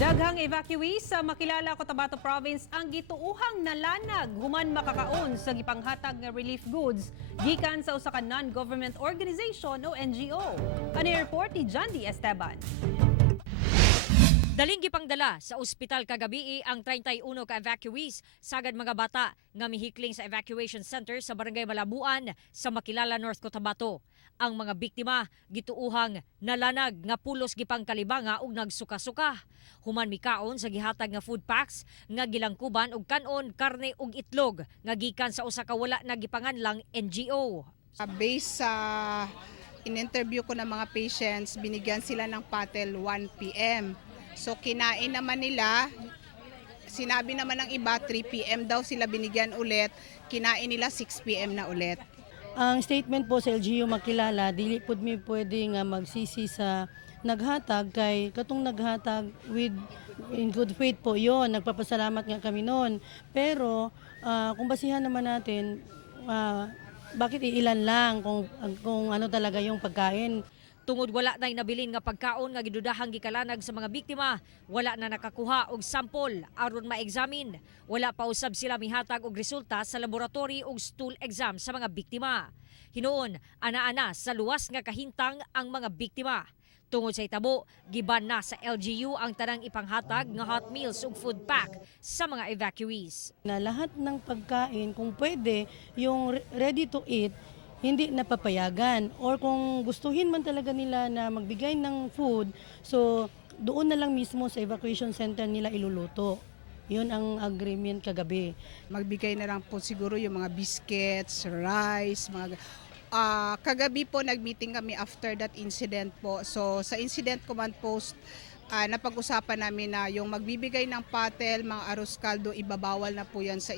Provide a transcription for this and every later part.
Daghang evacuees sa makilala Cotabato Province ang gituuhang nalanag human makakaon sa gipanghatag nga relief goods gikan sa usa ka non-government organization o NGO. Ano report ni John D. Esteban. Daling gipangdala sa ospital kagabi ang 31 ka evacuees sagad mga bata nga mihikling sa evacuation center sa Barangay Malabuan sa Makilala, North Cotabato. Ang mga biktima gituuhang nalanag nga pulos gipang kalibanga ug nagsuka-suka. Human mikaon sa gihatag nga food packs nga gilangkuban og kanon, karne ug itlog nga gikan sa usa ka wala na gipanganlang NGO. Based sa in-interview ko ng mga patients, binigyan sila ng patel 1 p.m. So kinain naman nila, sinabi naman ng iba 3 p.m. daw sila binigyan ulit, kinain nila 6 p.m. na ulit. Ang statement po sa LGU Makilala, dili pud mi pwede nga magsisi sa naghatag kay katong naghatag with in good faith po yon, nagpapasalamat nga kami noon. Pero kung basihan naman natin, bakit iilan lang kung ano talaga yung pagkain. Tungod wala na'y nabilin nga pagkaon nga gidudahang gikalanag sa mga biktima, wala na nakakuha og sample aron ma-examine. Wala pa usab sila mihatag og resulta sa laboratory og stool exam sa mga biktima. Hinuon, ana-ana sa luwas nga kahintang ang mga biktima. Tungod sa itabo, giban na sa LGU ang tanang ipanghatag nga hot meals ug food pack sa mga evacuees. Na lahat ng pagkain, kung pwede, yung ready to eat, hindi napapayagan. Or kung gustuhin man talaga nila na magbigay ng food, so doon na lang mismo sa evacuation center nila iluluto. Yun ang agreement kagabi. Magbigay na lang po siguro yung mga biscuits, rice, mga kagabi po nag-meeting kami after that incident po. So sa incident command post, napag-usapan namin na yung magbibigay ng patel, mga arroz caldo, ibabawal na po yan sa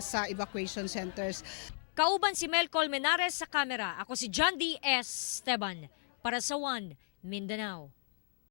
sa evacuation centers. Kauban si Mel Colmenares sa kamera. Ako si John D. Esteban para sa One Mindanao.